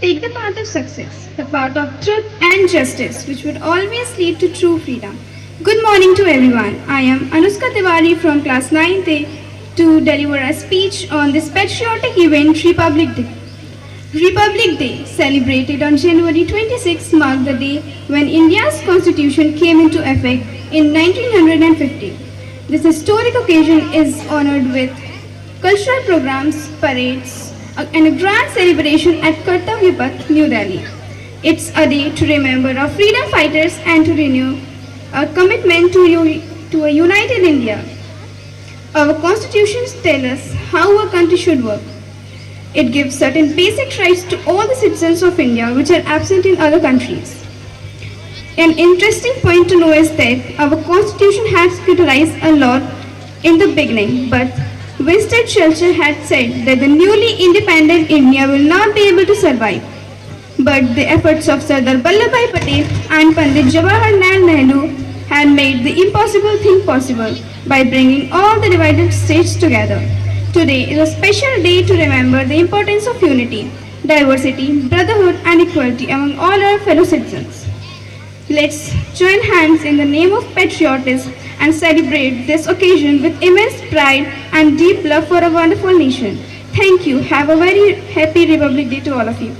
Take the path of success, the path of truth and justice, which would always lead to true freedom. Good morning to everyone. I am Anushka Tiwari from class 9th A to deliver a speech on this patriotic event, Republic Day. Republic Day, celebrated on January 26, marked the day when India's constitution came into effect in 1950. This historic occasion is honored with cultural programs, parades, and a grand celebration at Kartavya Path, New Delhi. It's a day to remember our freedom fighters and to renew our commitment to a united India. Our constitutions tell us how our country should work. It gives certain basic rights to all the citizens of India which are absent in other countries. An interesting point to know is that our constitution has criticized a lot in the beginning, but Winston Churchill had said that the newly independent India will not be able to survive. But the efforts of Sardar Vallabhbhai Patel and Pandit Jawaharlal Nehru had made the impossible thing possible by bringing all the divided states together. Today is a special day to remember the importance of unity, diversity, brotherhood and equality among all our fellow citizens. Let's join hands in the name of patriotism and celebrate this occasion with immense pride and deep love for a wonderful nation. Thank you. Have a very happy Republic Day to all of you.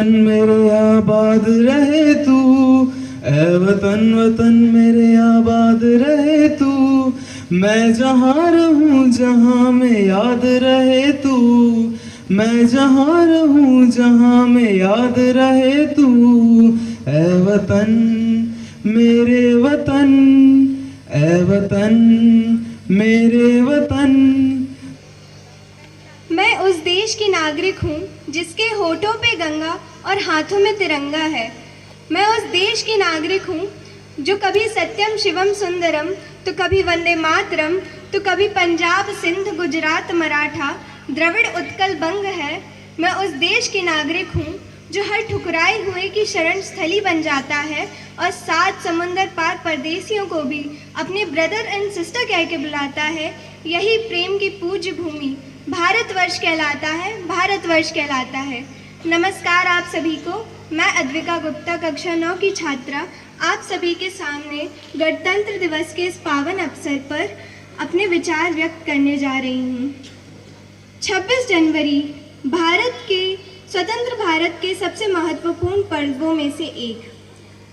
वतन मेरे आबाद रहे तू, ऐ वतन वतन मेरे आबाद रहे तू, मैं जहाँ रहूँ जहाँ में याद रहे तू, मैं जहाँ रहूँ जहाँ में याद रहे तू, ऐ वतन मेरे वतन, ऐ वतन मेरे वतन। मैं उस देश की नागरिक हूँ जिसके होठों पे गंगा और हाथों में तिरंगा है। मैं उस देश की नागरिक हूँ जो कभी सत्यम शिवम सुंदरम, तो कभी वंदे मातरम, तो कभी पंजाब सिंध गुजरात मराठा द्रविड़ उत्कल बंग है। मैं उस देश की नागरिक हूँ जो हर ठुकराए हुए की शरण स्थली बन जाता है और 7 समुंदर पार परदेसियों को भी अपने ब्रदर एंड सिस्टर कह के बुलाता है। यही प्रेम की पूज्य भूमि भारतवर्ष कहलाता है, भारतवर्ष कहलाता है। नमस्कार आप सभी को। मैं अद्विका गुप्ता कक्षा 9 की छात्रा आप सभी के सामने गणतंत्र दिवस के इस पावन अवसर पर अपने विचार व्यक्त करने जा रही हूँ। 26 जनवरी स्वतंत्र भारत के सबसे महत्वपूर्ण पर्वों में से एक।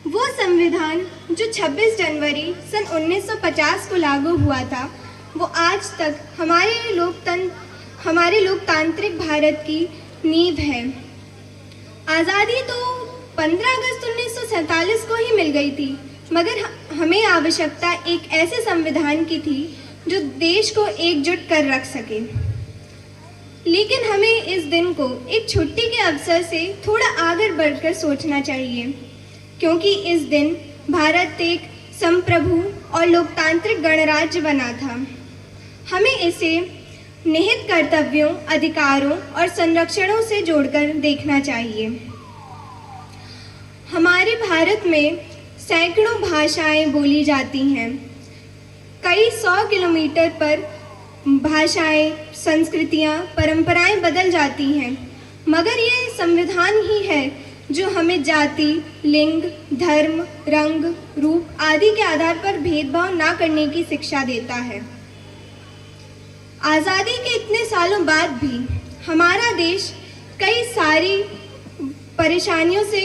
वो संविधान जो 26 जनवरी सन 1950 को लागू हुआ था, वो आज तक हमारे लोकतांत्रिक भारत की नींव है। आज़ादी तो 15 अगस्त 1947 को ही मिल गई थी, मगर हमें आवश्यकता एक ऐसे संविधान की थी जो देश को एकजुट कर रख सके। लेकिन हमें इस दिन को एक छुट्टी के अवसर से थोड़ा आगे बढ़कर सोचना चाहिए, क्योंकि इस दिन भारत एक संप्रभु और लोकतांत्रिक गणराज्य बना था। हमें इसे निहित कर्तव्यों, अधिकारों और संरक्षणों से जोड़कर देखना चाहिए। हमारे भारत में सैकड़ों भाषाएं बोली जाती हैं। कई 100 किलोमीटर पर भाषाएं, संस्कृतियां, परंपराएं बदल जाती हैं, मगर ये संविधान ही है जो हमें जाति, लिंग, धर्म, रंग, रूप आदि के आधार पर भेदभाव ना करने की शिक्षा देता है। आज़ादी के इतने सालों बाद भी हमारा देश कई सारी परेशानियों से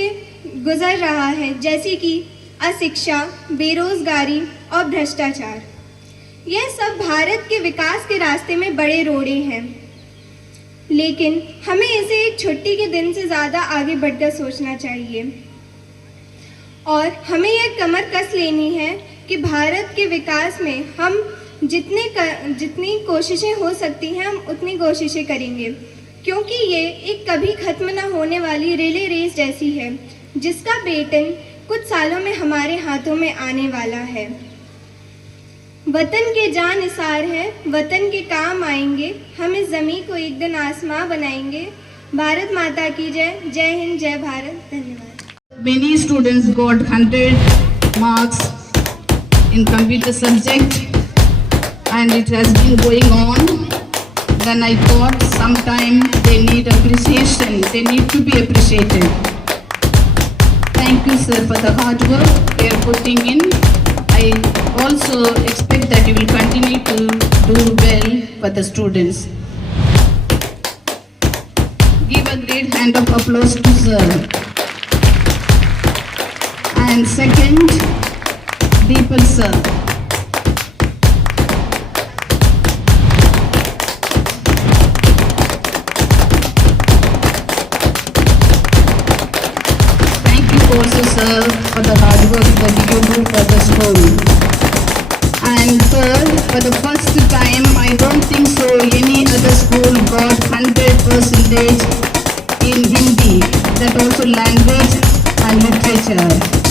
गुजर रहा है, जैसे कि अशिक्षा, बेरोजगारी और भ्रष्टाचार। यह सब भारत के विकास के रास्ते में बड़े रोड़े हैं, लेकिन हमें इसे एक छुट्टी के दिन से ज़्यादा आगे बढ़कर सोचना चाहिए और हमें यह कमर कस लेनी है कि भारत के विकास में हम जितनी कोशिशें हो सकती हैं हम उतनी कोशिशें करेंगे, क्योंकि ये एक कभी ख़त्म ना होने वाली रिले रेस जैसी है, जिसका बेटन कुछ सालों में हमारे हाथों में आने वाला है। वतन के जान निसार है, वतन के काम आएंगे, हम इस ज़मीं को एक दिन आसमां बनाएंगे। भारत माता की जय। जय हिंद, जय भारत। धन्यवाद। Many students got 100 marks in computer subject, and it has been going on. Then I thought sometime they need appreciation, they need to be appreciated. Thank you, sir, for the hard work they are putting in. I also expect that you will continue to do well for the students. Give a great hand of applause to sir. And second, Deepal sir. Thank you also sir for the hard work that you do for the school. And third, for the first time, I don't think so any other school got 100% in Hindi, that also language and literature.